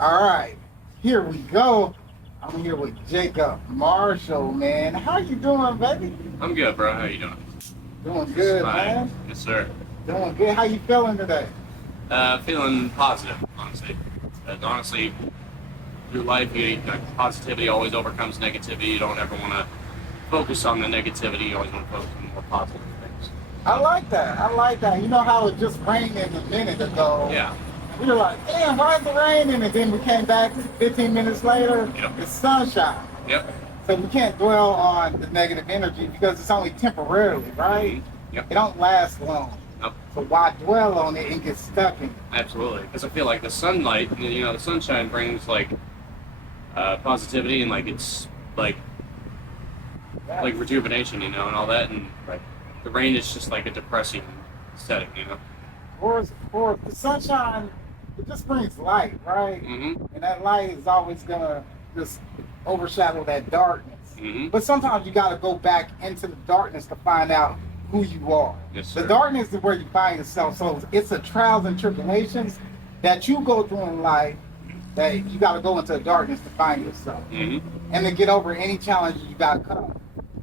All right, here we go. I'm here with Jacob Marshall, man. How you doing, baby? I'm good, bro. How you doing? Doing good, Fine. man. Yes, sir. Doing good. How you feeling today? Feeling positive, honestly. Honestly, through life, positivity always overcomes negativity. You don't ever want to focus on the negativity. You always want to focus on more positive things. I like that. I like that. You know how it just rained a minute ago? Yeah. We were like, damn, why is it raining? And then we came back 15 minutes later, Yep. it's sunshine. Yep. So we can't dwell on the negative energy because it's only temporarily, right? Mm-hmm. Yep. It don't last long. Nope. So why dwell on it and get stuck in it? Absolutely. Because I feel like the sunlight, the sunshine brings positivity and it's like rejuvenation, and all that, and the rain is just like a depressing setting. For the sunshine, it just brings light, right? Mm-hmm. And that light is always gonna just overshadow that darkness. Mm-hmm. But sometimes you gotta go back into the darkness to find out who you are. Yes, sir. The darkness is where you find yourself. So it's the trials and tribulations that you go through in life that you gotta go into the darkness to find yourself. Mm-hmm. And to get over any challenge you gotta come.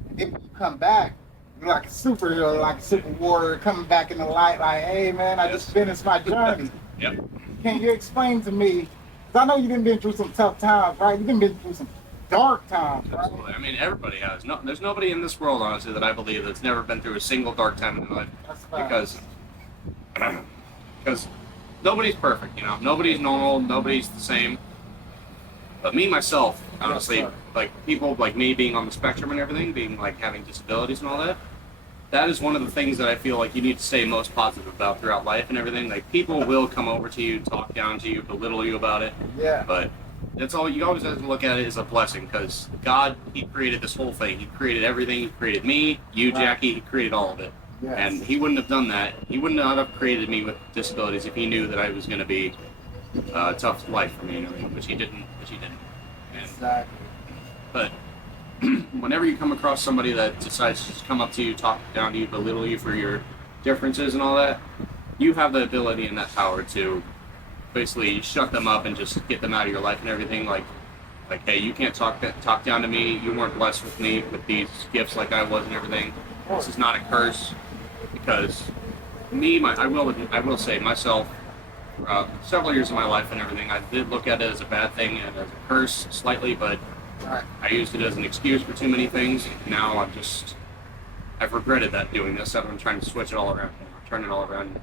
And then when you come back, you're like a superhero, like a super warrior, coming back in the light, like, hey man, I just finished my journey. Yep. Can you explain to me, because I know you've been through some tough times, right? You've been through some dark times, right? Absolutely. I mean, everybody has. No, there's nobody in this world, honestly, that I believe that's never been through a single dark time in their life. That's fine. Because nobody's perfect, Nobody's normal. Nobody's the same. But me, myself, honestly, Yes, people like me being on the spectrum and everything, being having disabilities and all that, that is one of the things that I feel like you need to stay most positive about throughout life and everything. Like, people will come over to you, talk down to you, belittle you about it. Yeah. But that's all. You always have to look at it as a blessing, because God, He created this whole thing. He created everything. He created me, you, Right. Jackie. He created all of it. Yes. And He wouldn't have done that. He would not have created me with disabilities if He knew that I was going to be a tough life for me and everything, which He didn't. And, Exactly. but whenever you come across somebody that decides to just come up to you, talk down to you, belittle you for your differences and all that, you have the ability and that power to basically shut them up and just get them out of your life and everything. Like, hey, you can't talk down to me. You weren't blessed with me with these gifts like I was and everything. This is not a curse, because I will say myself. Several years of my life and everything, I did look at it as a bad thing and as a curse slightly, but Right. I used it as an excuse for too many things. And now I've regretted that doing this. So I'm trying to switch it all around, turn it all around,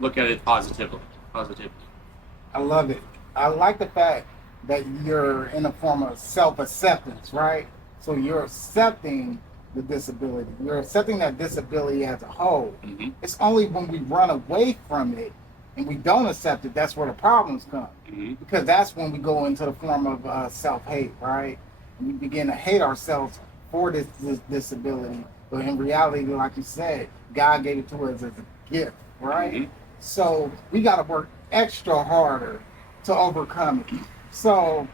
look at it positively. I love it. I like the fact that you're in a form of self-acceptance, right? So you're accepting the disability. You're accepting that disability as a whole. Mm-hmm. It's only when we run away from it and we don't accept it, that's where the problems come. Mm-hmm. Because that's when we go into the form of self-hate, right? And we begin to hate ourselves for this disability. But in reality, like you said, God gave it to us as a gift, right? Mm-hmm. So we got to work extra harder to overcome it. So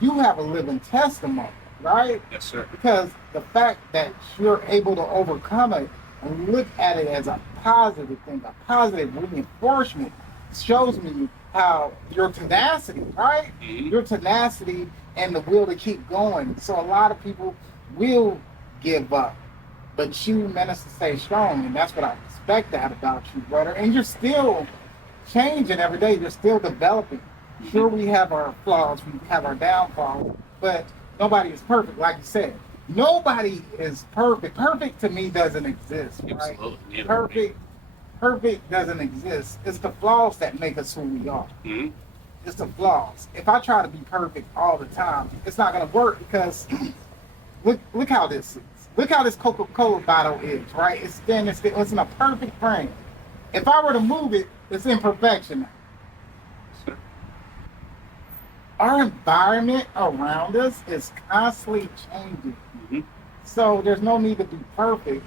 you have a living testimony, right? Yes, sir. Because the fact that you're able to overcome it and look at it as a positive thing, a positive reinforcement, shows me how your tenacity, right? Mm-hmm. Your tenacity and the will to keep going. So a lot of people will give up, but you managed to stay strong, and that's what I respect that about you, brother. And you're still changing every day. You're still developing. Sure, we have our flaws, we have our downfalls, but nobody is perfect, like you said. Nobody is perfect. Perfect to me doesn't exist, right? Absolutely. Perfect doesn't exist. It's the flaws that make us who we are. Mm-hmm. It's the flaws. If I try to be perfect all the time, it's not going to work, because look how this is. Look how this Coca-Cola bottle is, right? It's in a perfect frame. If I were to move it, it's imperfection. Sure. Our environment around us is constantly changing. Mm-hmm. So there's no need to be perfect,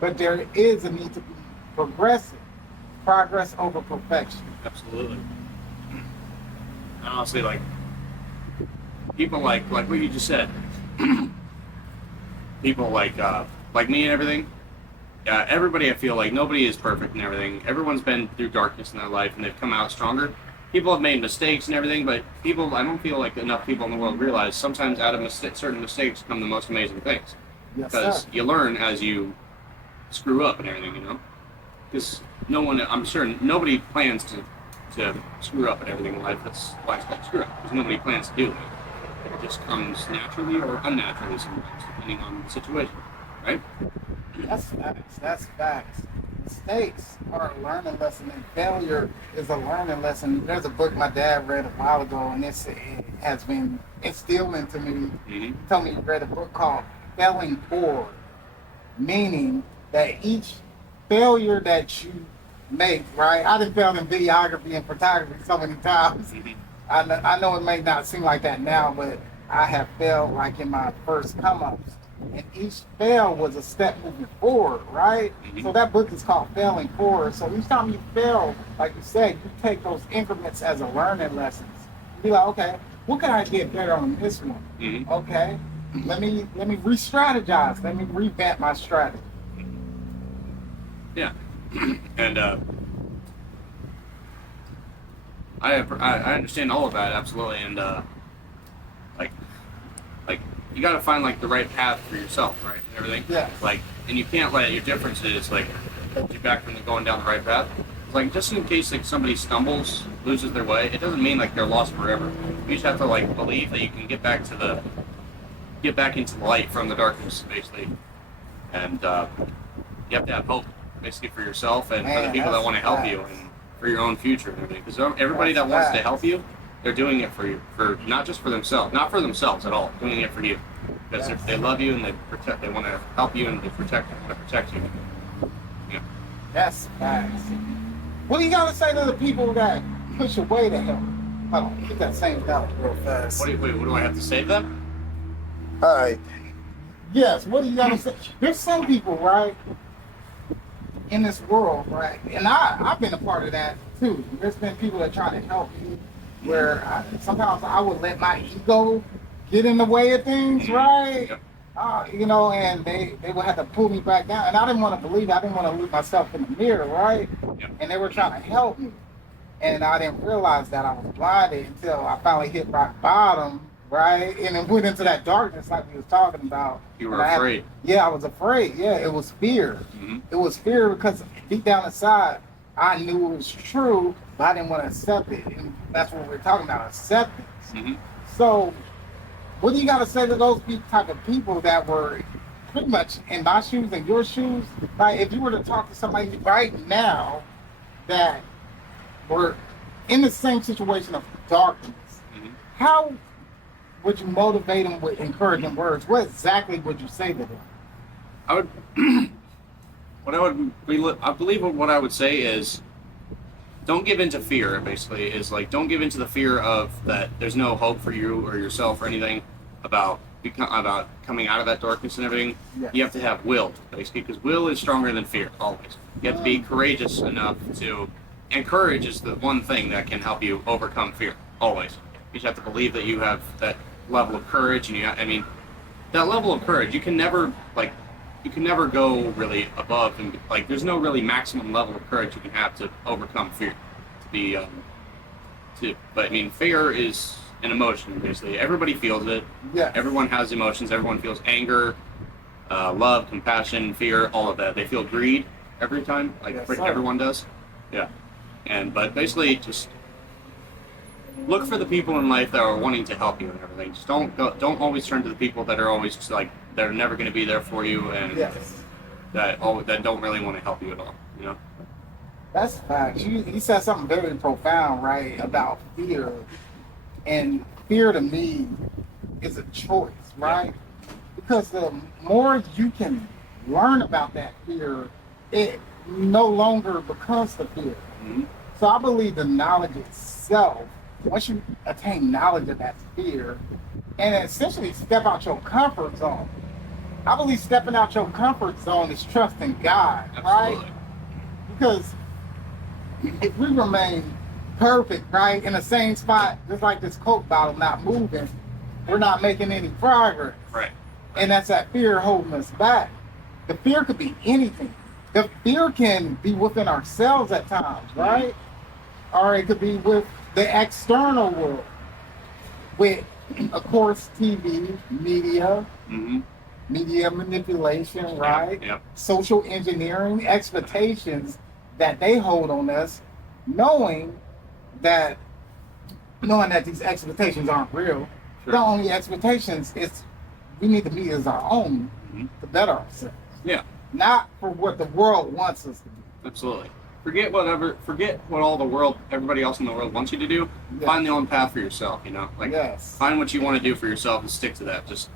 but there is a need to be progressive. Progress over perfection. Absolutely. Honestly, people like what you just said. People like me and everything. Everybody, I feel like nobody is perfect and everything. Everyone's been through darkness in their life and they've come out stronger. people have made mistakes and everything, but I don't feel like enough people in the world realize sometimes out of certain mistakes come the most amazing things. Yes, Because sir. you learn as you screw up and everything, Because I'm sure nobody plans to screw up at everything in life. That's why it's called screw up, because nobody plans to do it. It just comes naturally or unnaturally sometimes, depending on the situation, right? That's facts. That's facts. Mistakes are a learning lesson, and failure is a learning lesson. There's a book my dad read a while ago, and it has been instilled into me. He told me he read a book called Failing Forward, meaning that each failure that you make, right? I done failed in videography and photography so many times. I know it may not seem like that now, but I have failed like in my first come-ups. And each fail was a step moving forward, right? So that book is called Failing Forward. So each time you fail, like you said, you take those increments as a learning lessons. You be like, okay, what can I get better on this one? Okay, let me re-strategize. Let me revamp my strategy. Yeah, and I understand all of that absolutely, and like you got to find like the right path for yourself, right, and everything. Yeah. And you can't let your differences like hold you back from going down the right path. It's like just in case like somebody stumbles, loses their way, it doesn't mean like they're lost forever. You just have to like believe that you can get back into the light from the darkness, basically, and you have to have hope, basically, for yourself and for the people that want to help you and for your own future and everything. Because everybody that wants to help you, they're doing it for you, for not just for themselves, not for themselves at all, doing it for you. Because they love you and they want to help you and they want to protect you. Yeah. That's facts. What do you got to say to the people that push away to help? Hold on, get that same down real fast. What do I have to say to them? All right. Yes, what do you got to say? There's some people, right, in this world, right? And I've been a part of that too. There's been people that try to help you where sometimes I would let my ego get in the way of things, right? Yep. And they would have to pull me back down. And I didn't want to believe it. I didn't want to look myself in the mirror, right? Yep. And they were trying to help me. And I didn't realize that I was blinded until I finally hit rock bottom, right? And then went into that darkness like we was talking about. You were afraid. I was afraid. Yeah, it was fear. It was fear because deep down inside, I knew it was true, but I didn't want to accept it. And that's what we're talking about, acceptance. So, what do you got to say to those type of people that were pretty much in my shoes and your shoes? Like, if you were to talk to somebody right now that were in the same situation of darkness, how would you motivate them with encouraging words? What exactly would you say to them? I believe what I would say is, don't give in to fear. Basically, is like don't give in to the fear of that. There's no hope for you or yourself or anything about coming out of that darkness and everything. Yes. You have to have will, basically, because will is stronger than fear always. You have to be courageous enough to. And courage is the one thing that can help you overcome fear. Always, you just have to believe that you have that level of courage, and that level of courage. You can never go really above, and there's no really maximum level of courage you can have to overcome fear. But fear is an emotion. Basically, everybody feels it. Yeah. Everyone has emotions. Everyone feels anger, love, compassion, fear, all of that. They feel greed every time, everyone does. Yeah. But basically, just look for the people in life that are wanting to help you and everything. Just don't always turn to the people that are always just they're never going to be there for you and that don't really want to help you at all. That's facts. You said something very profound, right, about fear. And fear to me is a choice, right? Because the more you can learn about that fear, it no longer becomes the fear. So I believe the knowledge itself, once you attain knowledge of that fear, and essentially step out your comfort zone. I believe stepping out your comfort zone is trusting God, Absolutely. right? Because if we remain perfect, right, in the same spot, just like this Coke bottle not moving, we're not making any progress. Right. And that's that fear holding us back. The fear could be anything. The fear can be within ourselves at times, right? Or it could be with the external world with, of course, TV, media, Mm-hmm. media manipulation, right? Yep. Social engineering, expectations that they hold on us, knowing that these expectations aren't real. Sure. The only expectations is we need to meet as our own Mm-hmm. to better ourselves. Yeah. Not for what the world wants us to do. Absolutely. Forget what all the world, everybody else in the world wants you to do. Yes. Find the own path for yourself, Like, Yes. find what you want to do for yourself and stick to that. Just,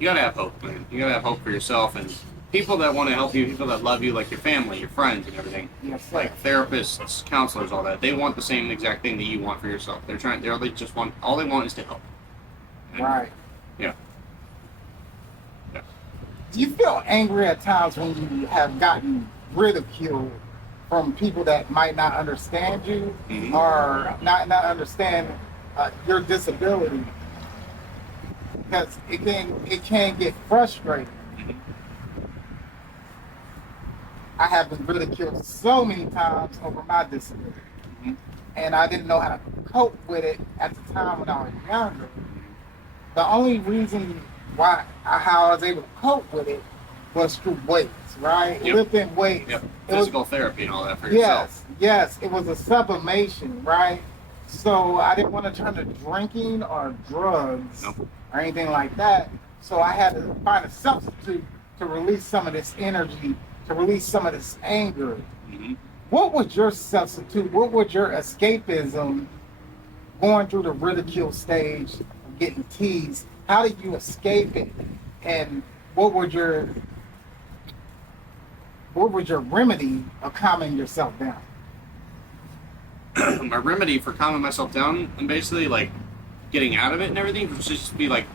you gotta have hope, man. You gotta have hope for yourself and people that want to help you, people that love you, like your family, your friends, and everything. Yes, sir. Like therapists, counselors, all that. They want the same exact thing that you want for yourself. They just want, all they want is to help. And, Right. Yeah. Do you feel angry at times when you have gotten ridiculed from people that might not understand you Mhm. or not understand your disability? Because it can get frustrating. Mhm. I have been ridiculed so many times over my disability, Mhm. and I didn't know how to cope with it at the time when I was younger. The only reason how I was able to cope with it was through weights, right? Yep. Lifting weights. Yep. It was- Physical therapy and all that for yourself. Yes, it was a sublimation, right? So I didn't want to turn to drinking or drugs Nope. or anything like that. So I had to find a substitute to release some of this energy, to release some of this anger. Mm-hmm. What was your substitute? What was your escapism going through the ridicule stage of getting teased? How did you escape it? And what was your remedy of calming yourself down? My remedy for calming myself down and basically like getting out of it and everything would just be like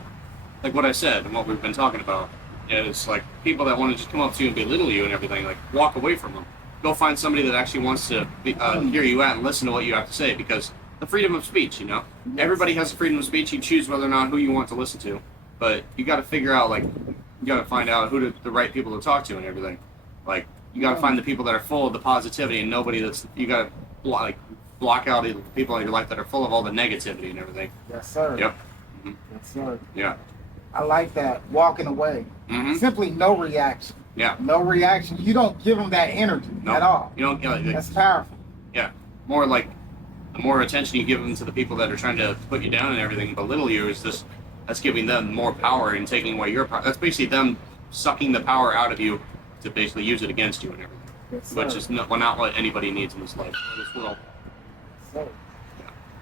what I said and what we've been talking about. It's like people that want to just come up to you and belittle you and everything, like walk away from them. Go find somebody that actually wants to hear you out and listen to what you have to say, because the freedom of speech, Yes. Everybody has the freedom of speech. You choose whether or not who you want to listen to, but you got to figure out, like, you got to find out the right people to talk to and everything. Like, you got to find the people that are full of the positivity and nobody you got to block out the people in your life that are full of all the negativity and everything. Yes, sir. Yep. Mm-hmm. Yes, sir. Yeah. I like that. Walking away. Mm-hmm. Simply no reaction. Yeah. No reaction. You don't give them that energy at all. You don't. That's powerful. Yeah. More like the more attention you give them to the people that are trying to put you down and everything, and belittle you, that's giving them more power and taking away your power. That's basically them sucking the power out of you to basically use it against you and everything. Yes, sir. Which is not what anybody needs in this life, or this world. So,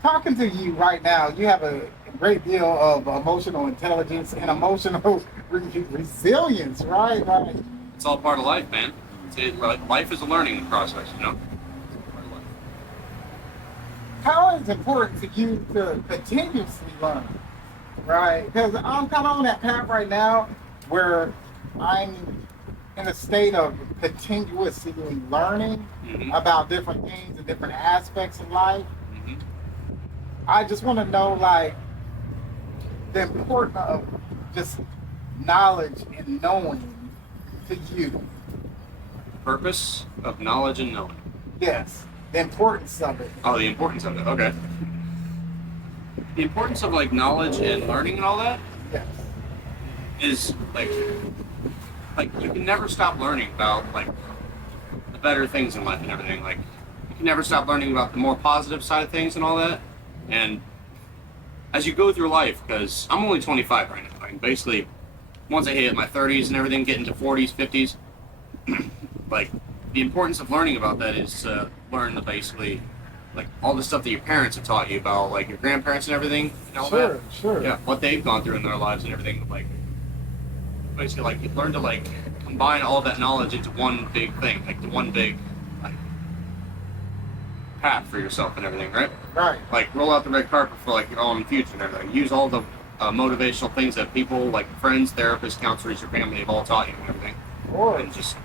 talking to you right now, you have a great deal of emotional intelligence and emotional resilience, right? Right. It's all part of life, man. Life is a learning process, How is it important to you to continuously learn, right? Because I'm kind of on that path right now where I'm in a state of continuously learning Mm-hmm. about different things and different aspects of life. Mm-hmm. I just want to know, like, the importance of just knowledge and knowing to you. Purpose of knowledge and knowing. Yes, the importance of it. Oh, the importance of it. Okay. The importance of like knowledge and learning and all that Yes. is like you can never stop learning about like the better things in life and everything. Like you can never stop learning about the more positive side of things and all that. And as you go through life, because I'm only 25 right now, and basically once I hit my 30s and everything, get into 40s, 50s, like the importance of learning about that is to learn the basically like all the stuff that your parents have taught you about, like your grandparents and everything, and all that. Sure. Yeah, what they've gone through in their lives and everything. Like basically, like you learn to like combine all that knowledge into one big thing, like the one big like path for yourself and everything, right? Right. Like roll out the red carpet for like your own future and everything. Use all the motivational things that people like friends, therapists, counselors, your family have all taught you and everything. Or And just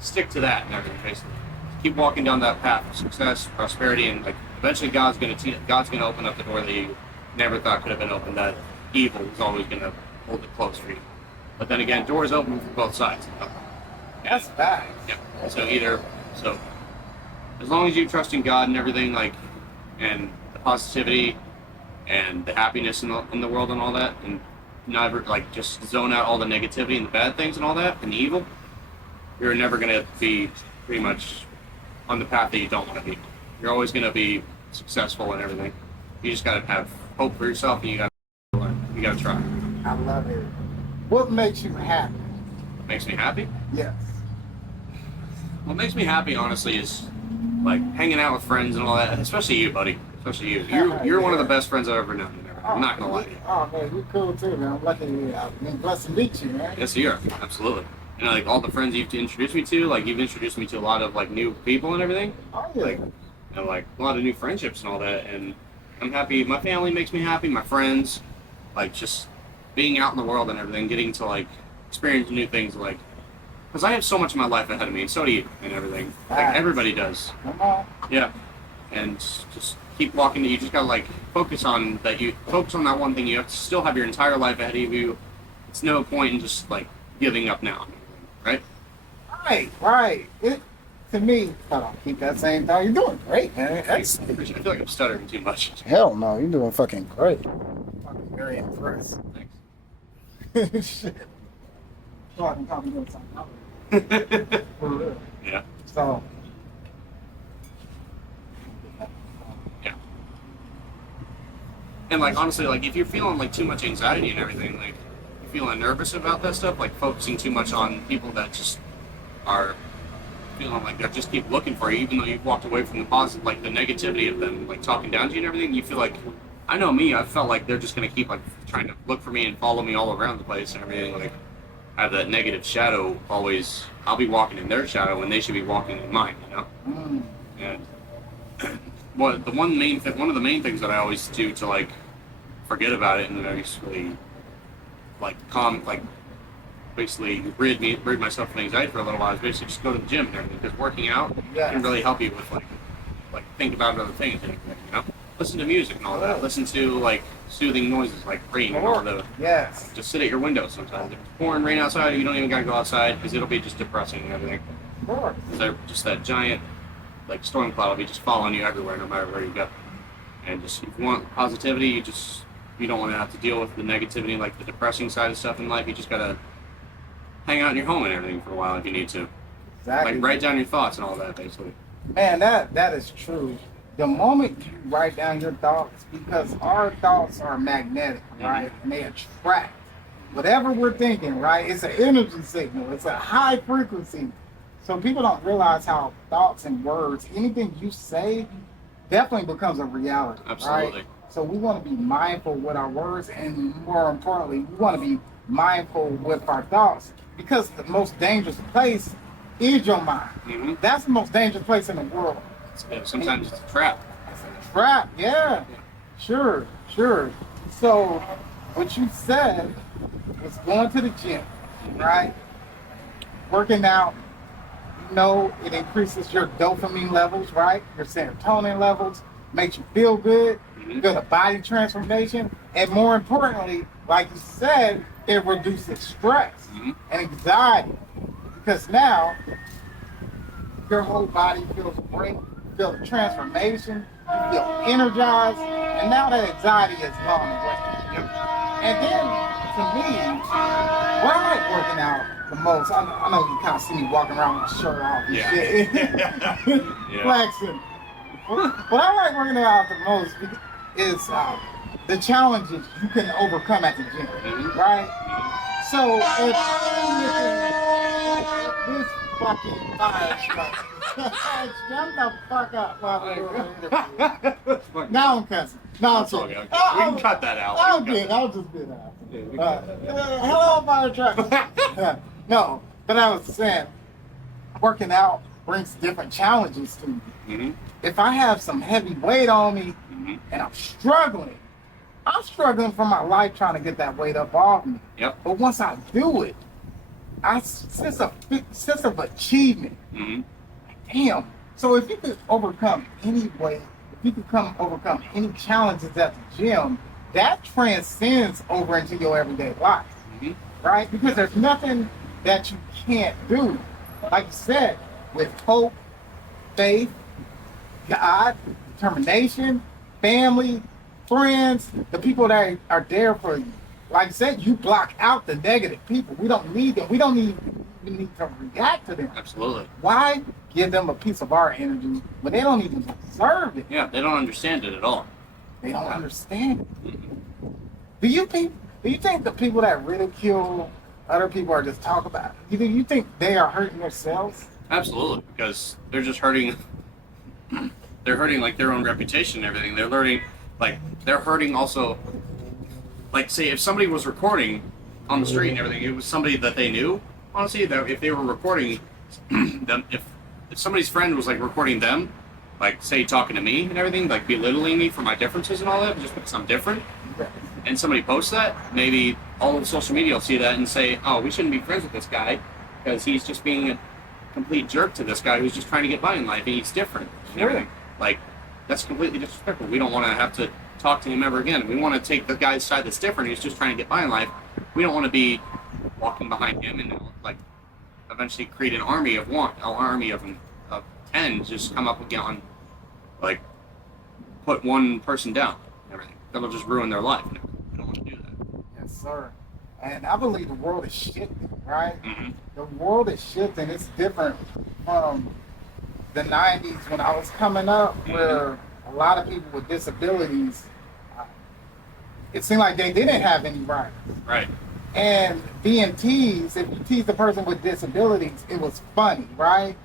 stick to that and everything. Basically, keep walking down that path of success, prosperity, and like eventually God's gonna open up the door that you never thought could have been opened. That evil is always gonna hold it closed for you. But then again, doors open for both sides. that's bad. Yeah. So as long as you trust in God and everything, like, and the positivity and the happiness in the world and all that, and never like just zone out all the negativity and the bad things and all that and the evil, you're never gonna be pretty much on the path that you don't want to be. You're always gonna be successful and everything. You just gotta have hope for yourself, and you gotta learn. You gotta try. I love it. What makes you happy? What makes me happy? Yes. What makes me happy, honestly, is like hanging out with friends and all that. Especially you, buddy. Especially you. You're one of the best friends I've ever known. I'm not gonna lie to you. Oh man, you're cool too, man. I'm lucky. I've been blessed to meet you, man. Yes, you are. Absolutely. And like all the friends you've introduced me to, like you've introduced me to a lot of like new people and everything. Oh yeah. Like, and like a lot of new friendships and all that. And I'm happy. My family makes me happy. My friends, like just being out in the world and everything, getting to like experience new things. Like, because I have so much of my life ahead of me, and so do you, and everything. Like everybody does. Come on. Yeah. And just keep walking. You just gotta like focus on that. You focus on that one thing. You have to still have your entire life ahead of you. It's no point in just like giving up now, right? Right. To me, hold on, keep that same thought. You're doing great, man. I feel like I'm stuttering too much. Hell no, you're doing fucking great. I'm fucking very impressed. Thanks. Shit. So I can probably do something. For real. Yeah. So. Yeah. And like honestly, like if you're feeling like too much anxiety and everything, like you're feeling nervous about that stuff, like focusing too much on people that just are feeling like they just keep looking for you, even though you've walked away from the positive, like the negativity of them, like talking down to you and everything. You feel like, I know me, I felt like they're just gonna keep like trying to look for me and follow me all around the place and everything. Like I have that negative shadow always. I'll be walking in their shadow when they should be walking in mine, you know. And one of the main things that I always do to like forget about it and basically like basically rid myself of anxiety for a little while is basically just go to the gym and everything, because working out can really help you with like think about other things and everything, you know. Listen to music and all that. Listen to like soothing noises like rain and all the. Yes. Just sit at your window sometimes. If it's pouring rain outside, you don't even gotta go outside because it'll be just depressing and everything. Of course. They're just that giant like storm cloud will be just following you everywhere, no matter where you go. And just if you want positivity, you don't want to have to deal with the negativity, like the depressing side of stuff in life. You just gotta hang out in your home and everything for a while if you need to. Exactly. Like write down your thoughts and all that, basically. Man, that is true. The moment you write down your thoughts, because our thoughts are magnetic, right? And they attract whatever we're thinking, right? It's an energy signal. It's a high frequency. So people don't realize how thoughts and words, anything you say, definitely becomes a reality. Absolutely. Right? So we want to be mindful with our words, and more importantly, we want to be mindful with our thoughts, because the most dangerous place is your mind. Mm-hmm. That's the most dangerous place in the world. Sometimes it's a trap. It's a trap, yeah. Sure. So what you said was going to the gym, right? Working out, it increases your dopamine levels, right? Your serotonin levels, makes you feel good, you feel the body transformation, and more importantly, like you said, it reduces stress and anxiety, because now your whole body feels great, you feel the transformation, you feel energized, and now that anxiety is gone away. And then, to me, what I like working out the most, I know you kind of see me walking around with a shirt off and shit, flexing. What I like working out the most is the challenges you can overcome at the gym, right? So if this fucking fire truck, shut the fuck up, motherfucker. Now I'm cussing. No, I'm sorry. We can cut that out. I'll just do that. Hello, fire truck. No, but I was saying, working out brings different challenges to me. If I have some heavy weight on me and I'm struggling for my life trying to get that weight up off me. Yep. But once I do it, I sense a sense of achievement. Damn. So if you could overcome any weight, if you could overcome any challenges at the gym, that transcends over into your everyday life, right? Because there's nothing that you can't do. Like you said, with hope, faith, God, determination, family, friends, the people that are there for you. Like I said, you block out the negative people. We don't need them. We don't even need to react to them. Absolutely. Why give them a piece of our energy when they don't even deserve it? Yeah, they don't understand it at all. They don't understand it. Mhm. Do you think the people that ridicule other people are just talk about it? You think they are hurting themselves? Absolutely, because they're just hurting. They're hurting like their own reputation and everything. They're learning, like they're hurting also. Like, say if somebody was recording on the street and everything, it was somebody that they knew. Honestly, that if they were recording them, if somebody's friend was like recording them, like say talking to me and everything, like belittling me for my differences and all that, just because I'm different, and somebody posts that, maybe all of social media will see that and say, oh, we shouldn't be friends with this guy because he's just being a complete jerk to this guy who's just trying to get by in life and he's different and everything. Like, that's completely disrespectful. We don't want to have to talk to him ever again. We want to take the guy's side that's different. He's just trying to get by in life. We don't want to be walking behind him and like eventually create an army of 10, just come up again on, like, put one person down and everything. That'll just ruin their life. We don't want to do that. Yes, sir. And I believe the world is shifting, right? Mm-hmm. The world is shifting. It's different from the 90s when I was coming up, where a lot of people with disabilities, it seemed like they didn't have any rights. Right. And being teased, if you tease the person with disabilities, it was funny, right?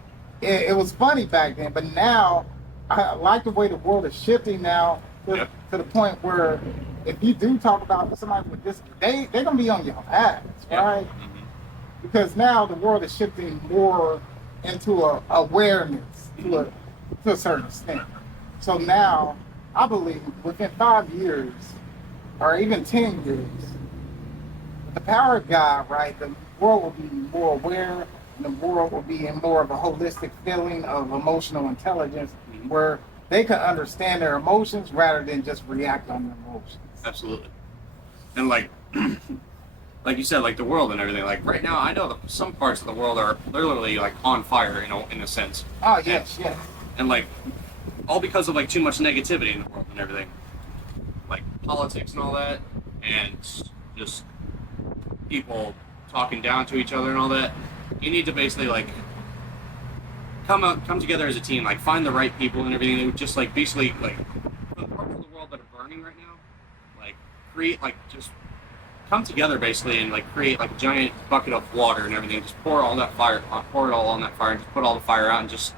It was funny back then, but now I like the way the world is shifting now to the point where if you do talk about somebody with disabilities, they're going to be on your ass, right? Mm-hmm. Because now the world is shifting more into awareness to a certain extent. So now, I believe within 5 years, or even 10 years, with the power of God, right, the world will be more aware, and the world will be in more of a holistic feeling of emotional intelligence, where they can understand their emotions rather than just react on their emotions. Absolutely. And like you said, like the world and everything, like right now I know that some parts of the world are literally like on fire, in a sense. Oh, yes, yes. And like all because of like too much negativity in the world and everything. Like politics and all that, and just people talking down to each other and all that. You need to basically like come together as a team, like find the right people and everything. They would just like basically like the parts of the world that are burning right now, like create like just come together basically and like create like a giant bucket of water and everything. Just pour it all on that fire, and just put all the fire out and just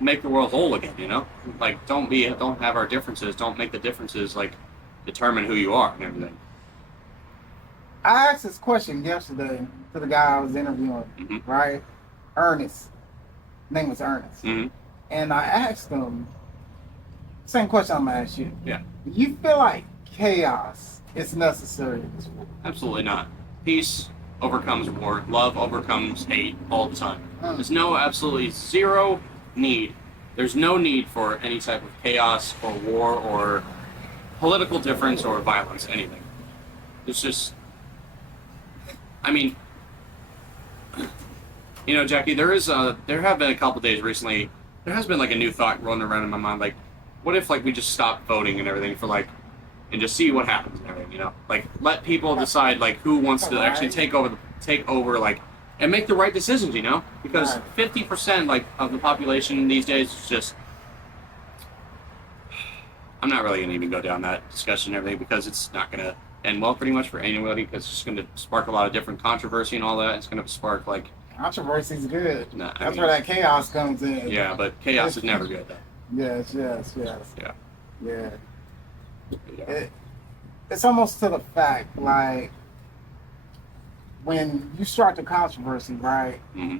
make the world whole again. Like don't have our differences. Don't make the differences like determine who you are and everything. I asked this question yesterday to the guy I was interviewing, right? Ernest. His name was Ernest. Mm-hmm. And I asked him, same question I'm going to ask you. Yeah. Do you feel like chaos is necessary in this world? Absolutely not. Peace overcomes war. Love overcomes hate all the time. There's absolutely zero need. There's no need for any type of chaos or war or political difference or violence, anything. It's just, I mean, Jackie, there have been a couple days recently, there has been like a new thought rolling around in my mind, like, what if like we just stop voting and everything for like, and just see what happens and everything, like let people decide like who wants to actually take over like, and make the right decisions, because 50% like of the population these days is just, I'm not really gonna even go down that discussion and everything because it's not gonna end well pretty much for anybody, because it's just gonna spark a lot of different controversy and all that. It's gonna spark like, controversy's good. That's where that chaos comes in. Yeah, but chaos is never good though. Yes. Yeah. It's almost to the fact, like, when you start the controversy, right? Mm-hmm.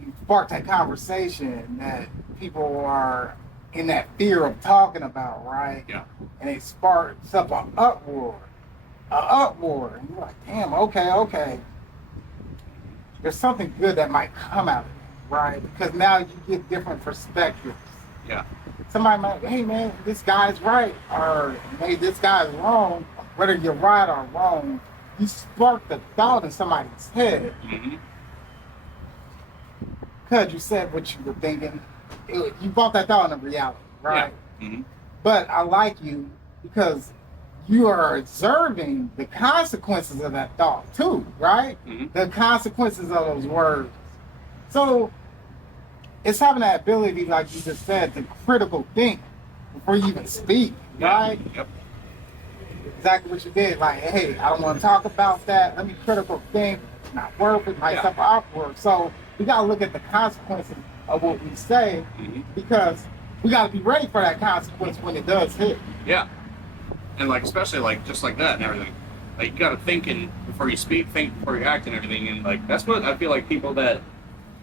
You spark that conversation that people are in that fear of talking about, right? Yeah. And it sparks up an uproar. And you're like, damn, okay. There's something good that might come out of it, right? Because now you get different perspectives. Yeah. Somebody might, hey man, this guy's right, or hey, this guy's wrong. Whether you're right or wrong, you sparked a thought in somebody's head. Mm-hmm. Because you said what you were thinking, you brought that down to reality, right? Yeah. Mm-hmm. But I like you because you are observing the consequences of that thought too, right? Mm-hmm. The consequences of those words. So it's having that ability, like you just said, to critical think before you even speak, right? Yep. Exactly what you did. Like, hey, I don't want to talk about that. Let me critical think, not work with myself outward. So we got to look at the consequences of what we say because we got to be ready for that consequence when it does hit. Yeah. And like, especially like, just like that and everything. Like, you got to think before you speak, think before you act and everything. And like, that's what I feel like people that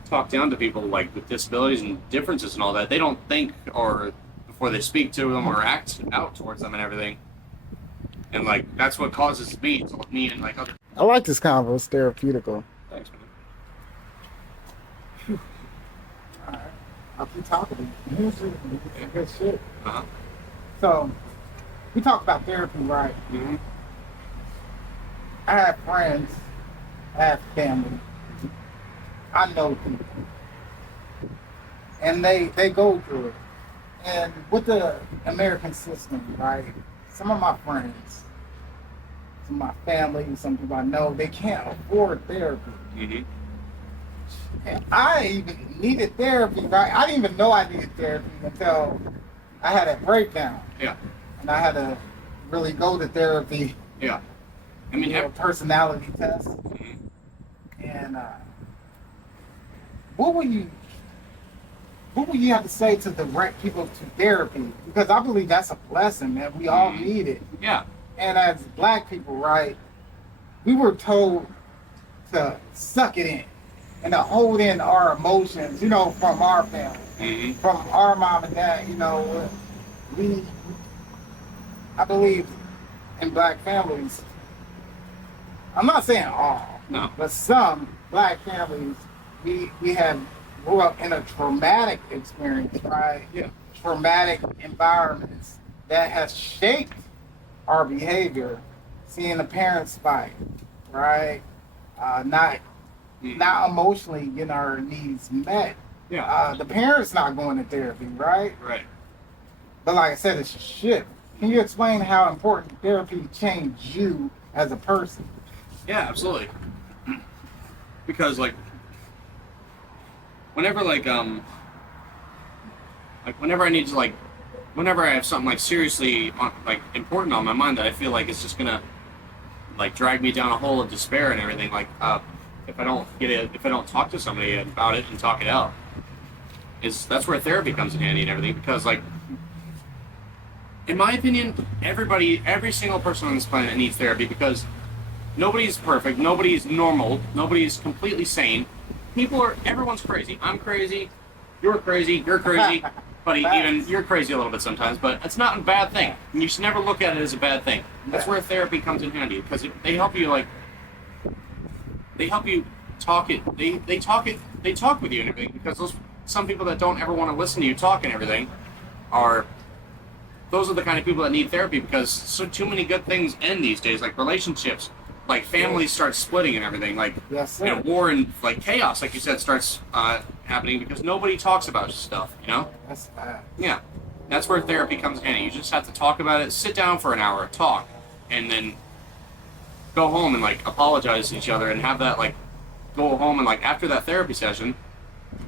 talk down to people like with disabilities and differences and all that, they don't think or before they speak to them or act out towards them and everything. And like, that's what causes me and like other. I like this convo. It's therapeutical. Thanks, man. All right. I'll keep talking. Music, good shit. Uh-huh. So, we talk about therapy, right? Mm-hmm. I have friends, I have family, I know people, and they go through it. And with the American system, right? Some of my friends, some of my family, some people I know, they can't afford therapy. Mm-hmm. And I even needed therapy, right? I didn't even know I needed therapy until I had a breakdown. Yeah. And I had to really go to therapy. Yeah. I mean, a personality test. Mm-hmm. And what would you have to say to direct people to therapy? Because I believe that's a blessing, man. We all need it. Yeah. And as black people, right, we were told to suck it in and to hold in our emotions, you know, from our family, from our mom and dad, you know. I believe in black families, I'm not saying all, no, but some black families, we have grew up in a traumatic experience, right? Yeah. Traumatic environments that has shaped our behavior. Seeing the parents fight, right? Not emotionally getting our needs met. Yeah. The parents not going to therapy, right? Right. But like I said, it's a shift. Can you explain how important therapy changed you as a person? Yeah, absolutely. Because like whenever whenever I need to whenever I have something like seriously important on my mind that I feel like it's just gonna like drag me down a hole of despair and everything, if I don't talk to somebody about it and talk it out, that's where therapy comes in handy and everything. Because like, in my opinion, every single person on this planet needs therapy because nobody's perfect, nobody's normal, nobody's completely sane. Everyone's crazy. I'm crazy, you're crazy, buddy, even you're crazy a little bit sometimes, but it's not a bad thing. You should never look at it as a bad thing. That's where therapy comes in handy because they help you talk it. They talk with you and everything because some people that don't ever want to listen to you talk and everything those are the kind of people that need therapy because too many good things end these days, like relationships, like families start splitting and everything, like yes, war and like chaos, like you said, starts happening because nobody talks about stuff, you know? That's bad. Yeah. That's where therapy comes in handy. You just have to talk about it, sit down for an hour, talk, and then go home and like apologize to each other and have that go home and after that therapy session,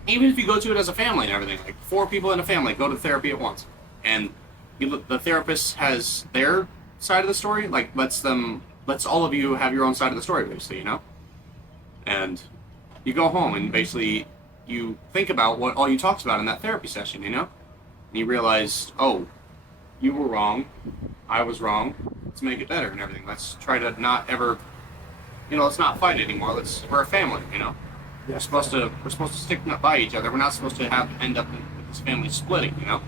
even if you go to it as a family and everything, like 4 people in a family go to therapy at once, and the therapist has their side of the story, lets all of you have your own side of the story, basically, you know? And you go home and basically you think about what all you talked about in that therapy session, you know? And you realize, oh, you were wrong, I was wrong, let's make it better and everything. Let's try to not ever, let's not fight anymore. We're a family, you know? We're supposed to stick by each other. We're not supposed to end up with this family splitting, you know?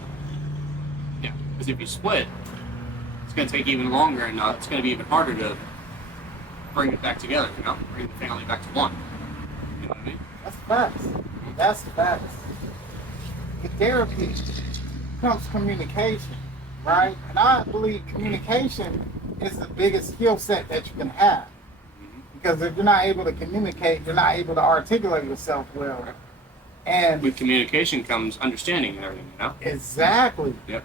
Yeah, because if you split, it's going to take even longer, and it's going to be even harder to bring it back together, you know? Bring the family back to one. You know what I mean? That's facts. That's facts. With therapy comes communication, right? And I believe communication is the biggest skill set that you can have. Because if you're not able to communicate, you're not able to articulate yourself well. And with communication comes understanding and everything, you know? exactly. Yep.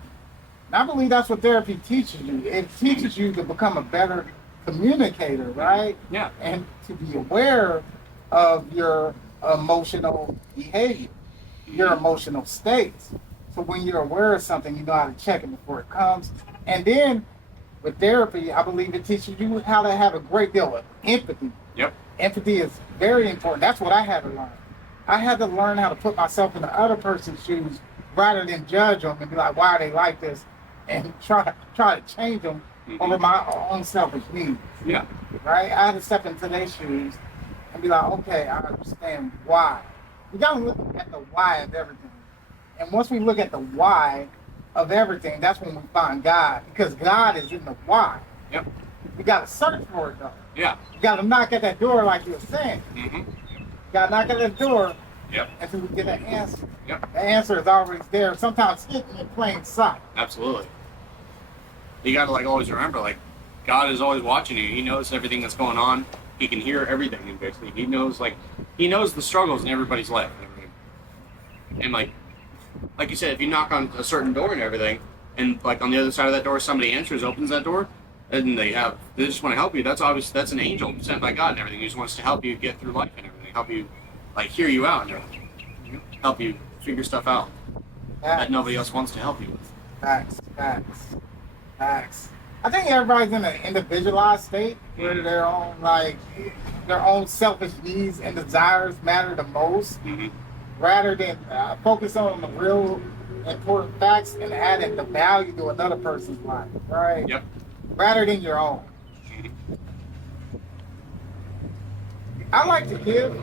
And I believe that's what therapy teaches you. It teaches you to become a better communicator, right? Yeah. And to be aware of your emotional behavior, your emotional states. So when you're aware of something, you know how to check it before it comes. And then with therapy, I believe it teaches you how to have a great deal of empathy. Yep. Empathy is very important. That's what I had to learn. I had to learn how to put myself in the other person's shoes rather than judge them and be like, why are they like this? And try to change them over my own selfish needs. Yeah. Right? I had to step into their shoes and be like, okay, I understand why. We got to look at the why of everything. And once we look at the why of everything, that's when we find God. Because God is in the why. Yep. We got to search for it, though. Yeah. You got to knock at that door like you were saying. Mm-hmm. You got to knock at that door Yep. until we get an answer. Yep. The answer is always there. Sometimes hidden in plain sight. Absolutely. You gotta like always remember, like, God is always watching you. He knows everything that's going on. He can hear everything, and basically, he knows the struggles in everybody's life and everything. And like you said, if you knock on a certain door and everything, and like on the other side of that door, somebody answers, opens that door, and they just want to help you. That's an angel sent by God and everything. He just wants to help you get through life and everything, help you, like, hear you out and everything, help you figure stuff out that nobody else wants to help you with. Facts. I think everybody's in an individualized state where their own selfish needs and desires matter the most, rather than focus on the real important facts and adding the value to another person's life, right? Yep. Rather than your own. I like to give,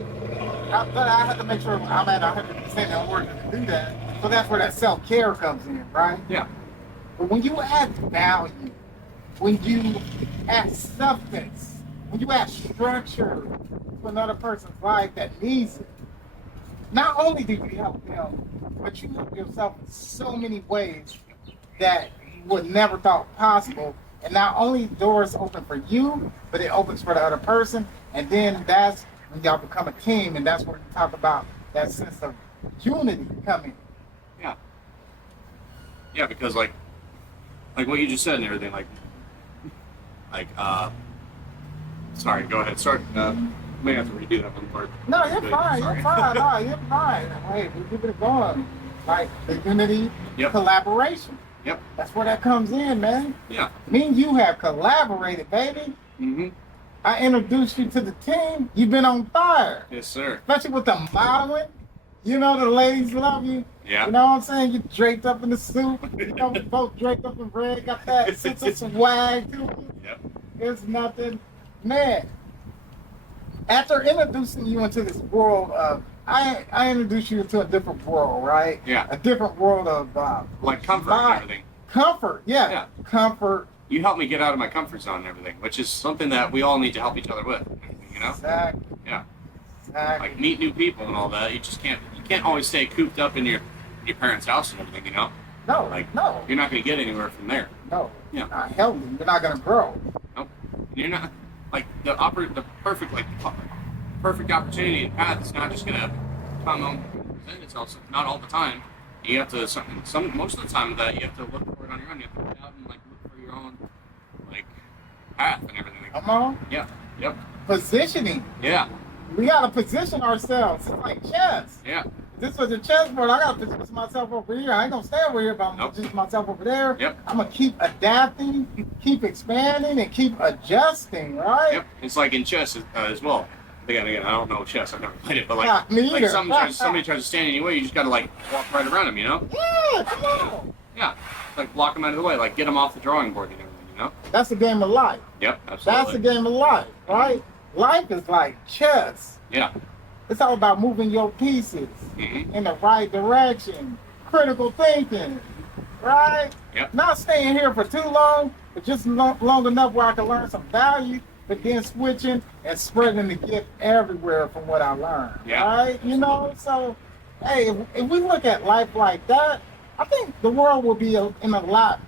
but I have to make sure I'm at 100% in order to do that. So that's where that self-care comes in, right? Yeah. But when you add value, when you add substance, when you add structure to another person's life that needs it, not only do you help them, but you help yourself in so many ways that you would never thought possible. And not only doors open for you, but it opens for the other person. And then that's when y'all become a team, and that's where you talk about that sense of unity coming. Yeah. Yeah, because like what you just said and everything, sorry, go ahead, start, may have to redo that one part. No, you're fine. Sorry. You're fine. No, you're fine. Hey, we keep it going. Like the unity, Yep. collaboration. Yep. That's where that comes in, man. Yeah. Me and you have collaborated, baby. Mm-hmm. I introduced you to the team. You've been on fire, Yes, sir. especially with the modeling. You know the ladies love you. Yeah. You know what I'm saying? You draped up in the suit. You know, we both draped up in red. Got that sense of swag to it. Yep. It's nothing, man. After introducing you into this world of, I introduced you to a different world, right? Yeah. A different world of Like comfort and everything. Comfort, yeah. Yeah. Comfort. You helped me get out of my comfort zone and everything, which is something that we all need to help each other with. You know? Exactly. Yeah. Exactly. Like meet new people and all that. You can't always stay cooped up in your parents' house and everything. You know? No, Like no, you're not gonna get anywhere from there. no. Yeah. Not healthy. You're not gonna grow. Nope. You're not like the perfect opportunity and path is not just gonna come on present itself. Not all the time. You have to most of the time that you have to look for it on your own. You have to go out and like look for your own like path and everything. Come on. Yeah. Yep. Positioning. Yeah. We gotta position ourselves. It's like chess. Yeah. This was a chessboard. I gotta position myself over here. I ain't gonna stay over here, but I'm gonna position myself over there. Yep. I'm gonna keep adapting, keep expanding, and keep adjusting, right? Yep. It's like in chess as well. Again, I don't know chess. I've never played it, but like, Nah, me like either. somebody tries to stand in your way, you just gotta like walk right around them, you know? Yeah, come on. Yeah. Like block them out of the way, like get them off the drawing board and everything, you know? That's the game of life. Yep. Absolutely. That's the game of life, right? Life is like chess. Yeah. It's all about moving your pieces Mm-hmm. in the right direction. Critical thinking, right? Yep. Not staying here for too long, but just long enough where I can learn some value, but then switching and spreading the gift everywhere from what I learned. Yeah. Right? You know, so, hey, if we look at life like that, I think the world will be in a lot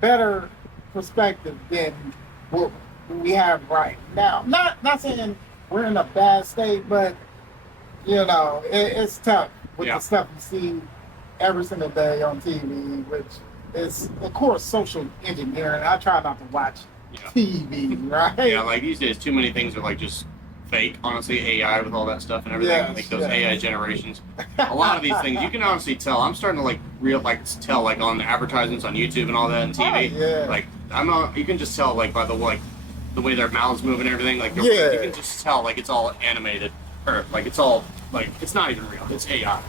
better perspective than what we have right now. Not saying we're in a bad state, but, you know, it's tough. with Yeah. the stuff you see every single day on TV, which is, of course, social engineering. I try not to watch Yeah. TV, right? Yeah, like these days, too many things are like just fake. Honestly, AI with all that stuff and everything, Yes, like those yes. AI generations. A lot of these things you can honestly tell. I'm starting to tell like on the advertisements on YouTube and all that and TV. Oh, yeah. Like you can just tell like by the way their mouths move and everything. Like Yeah. you can just tell like it's all animated or like it's all like it's not even real. It's AI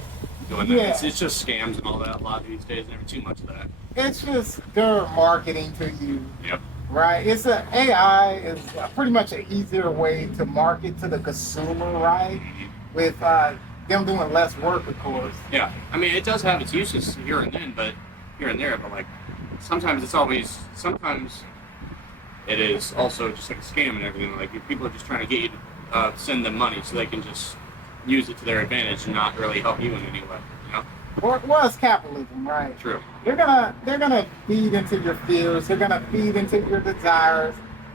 doing that. Yeah. It's just scams and all that. A lot of these days, never too much of that. It's just their marketing to you. Yep. Right, AI is pretty much an easier way to market to the consumer, right? With them doing less work, of course. Yeah, I mean it does have its uses here and there, but like sometimes it is also just like a scam and everything. Like if people are just trying to get you to send them money so they can just use it to their advantage and not really help you in any way. You know? Well, it's capitalism, right? True. They're gonna feed into your fears. They're gonna feed into your desires.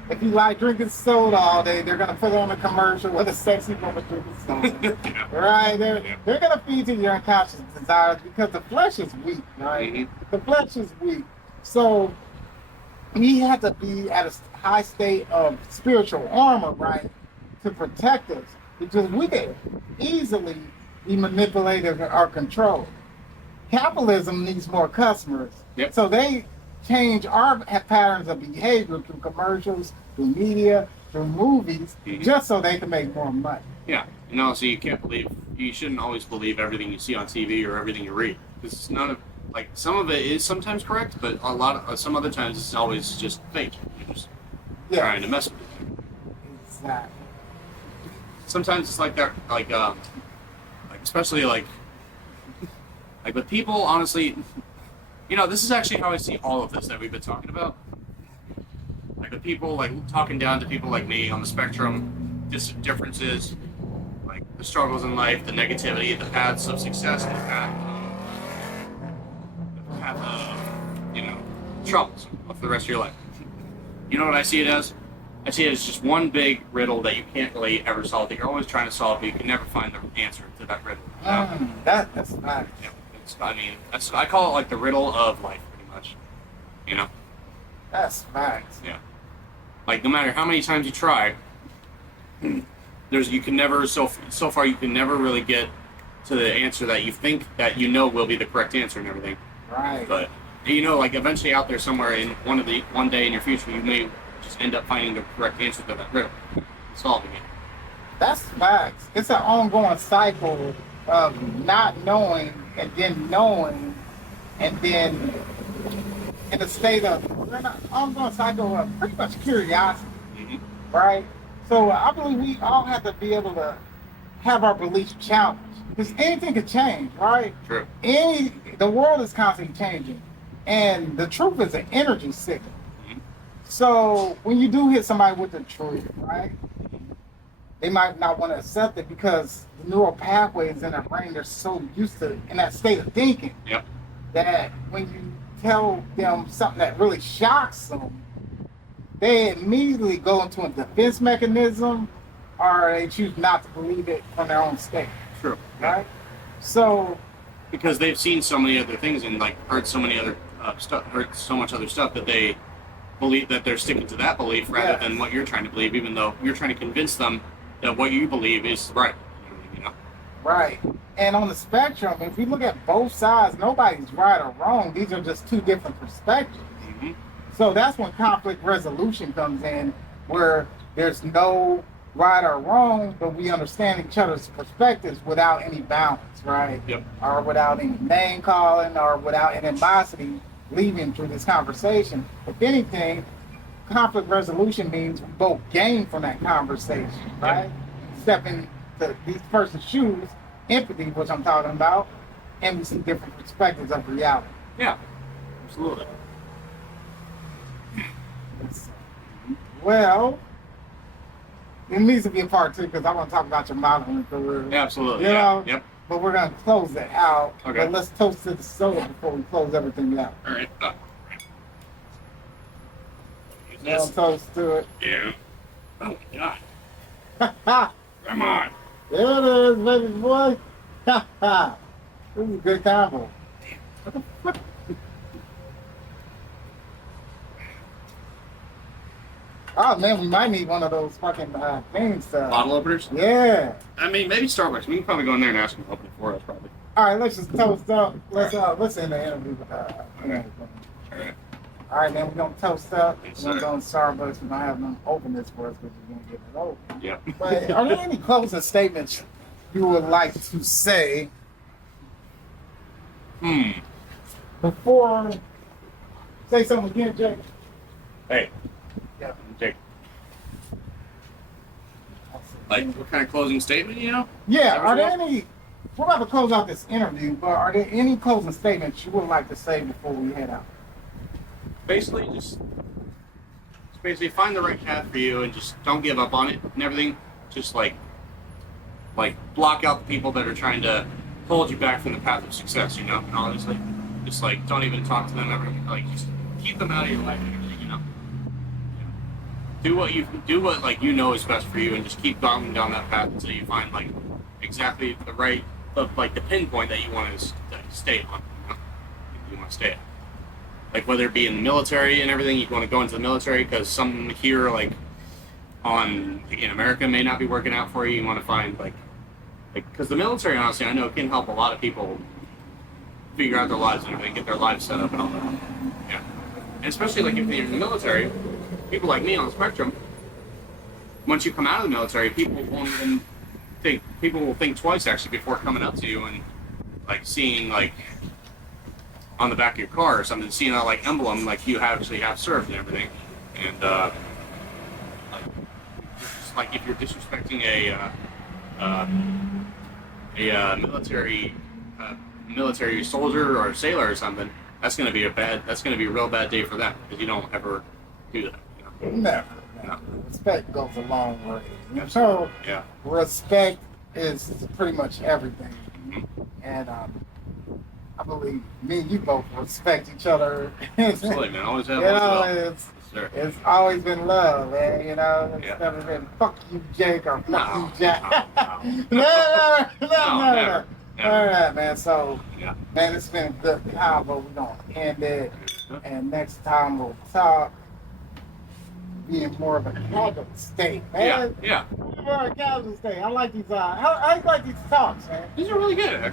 If you like drinking soda all day, they're gonna put on a commercial with a sexy woman drinking soda. Yeah. Right? They're gonna feed to your unconscious desires because the flesh is weak, right? Mhm. The flesh is weak. So we have to be at a high state of spiritual armor, right, to protect us, because we can easily be manipulated or controlled. Capitalism needs more customers. Yep. So they change our patterns of behavior through commercials, through media, through movies, Mhm. just so they can make more money. Yeah, and also you shouldn't always believe everything you see on TV or everything you read, because none of like some of it is sometimes correct, but some other times it's always just fake. You're just trying to mess with it. Exactly. Sometimes it's like that, like especially like with people, honestly, this is actually how I see all of this that we've been talking about. Like with people, like talking down to people like me on the spectrum, differences, like the struggles in life, the negativity, the paths of success, and the path of, troubles for the rest of your life. You know what I see it as? I see it as just one big riddle that you can't really ever solve, that you're always trying to solve, but you can never find the answer to that riddle. That's nice. Yeah, I call it like the riddle of life, pretty much. That's facts. Yeah. Like no matter how many times you try, you can never so far you can never really get to the answer that you think that will be the correct answer and everything. Right. But like eventually out there somewhere in one day in your future, you may just end up finding the correct answer to that riddle, solving it. That's facts. It's an ongoing cycle of not knowing and then knowing, and then in a state of an ongoing cycle of pretty much curiosity, Mm-hmm. right? So I believe we all have to be able to have our beliefs challenged, because anything can change, right? True. The world is constantly changing, and the truth is an energy signal. Mm-hmm. So when you do hit somebody with the truth, right, they might not want to accept it because the neural pathways in their brain, they're so used to in that state of thinking. Yep. That when you tell them something that really shocks them, they immediately go into a defense mechanism, or they choose not to believe it from their own state. True. Right? So Because they've seen so many other things and like heard so many other heard so much other stuff that they believe that they're sticking to that belief rather Yes. than what you're trying to believe, even though you're trying to convince them that what you believe is right. right. And on the spectrum, if we look at both sides, nobody's right or wrong. These are just two different perspectives. Mm-hmm. So that's when conflict resolution comes in, where there's no right or wrong, but we understand each other's perspectives without any balance, right? Yep. Or without any name calling, or without animosity leaving through this conversation. If anything, conflict resolution means we both gain from that conversation, right? Step into these person's shoes, empathy, which I'm talking about, and we see different perspectives of reality. Yeah, absolutely. Well, it needs to be a part two because I want to talk about your modeling career. Yeah, absolutely. You Yeah. know? Yep. But we're going to close it out. Okay. But let's toast to the soda before we close everything out. All right. Use Well, this. toast to it. Yeah. Oh my God. Ha ha! Come on. There it is, baby boy. Ha ha! This is a good combo. What the fuck? Oh man, we might need one of those fucking things. Bottle openers? Yeah. I mean, maybe Starbucks. We can probably go in there and ask them to open it for us, probably. All right, let's just toast up. Let's end the interview with Alright. Alright. All right, man, we're gonna toast up. Yes, We're gonna sir. go to Starbucks. We're gonna have them open this for us because we're gonna get it open. Yeah. But are there any closing statements you would like to say before? Say something again, Jake. Hey. Yeah. Jake. Like, what kind of closing statement, you know? Yeah. Is that Are what there you want? any? We're about to close out this interview, but are there any closing statements you would like to say before we head out? Basically, just basically find the right path for you and just don't give up on it and everything. Just like block out the people that are trying to hold you back from the path of success, you know? And honestly, just like don't even talk to them ever. Like just keep them out of your life and everything, you know? Do what like you know is best for you and just keep going down that path until you find like exactly the right like the pinpoint that you want to stay on. You know? You want to stay at. Like whether it be in the military and everything, you want to go into the military because some here like in America may not be working out for you. You want to find like because the military, honestly, I know can help a lot of people figure out their lives and everything, get their lives set up and all that. Yeah, and especially like if you're in the military, people like me on the spectrum. Once you come out of the military, people will think twice actually before coming up to you and like seeing like on the back of your car or something, seeing that like emblem like you actually have served and everything, and like if you're disrespecting a military soldier or sailor or something, that's gonna be a real bad day for them because you don't ever do that. You know? Never. No. Respect goes a long way. Absolutely. So Yeah. respect is pretty much everything. Mm-hmm. And I believe me and you both respect each other. Absolutely, man. Always have You one know, as well. it's Sure. it's always been love, man. You know, it's Yeah. never been fuck you, Jake, or fuck No, you, Jack. no. No, Never. All right, man. So, Yeah. man, it's been a good convo. We're gonna end it, Yeah. and next time we'll talk. Be in more of a casual state, Yeah. man. Yeah. More of a casual state. I like these. I like these talks, man. These are really good, actually.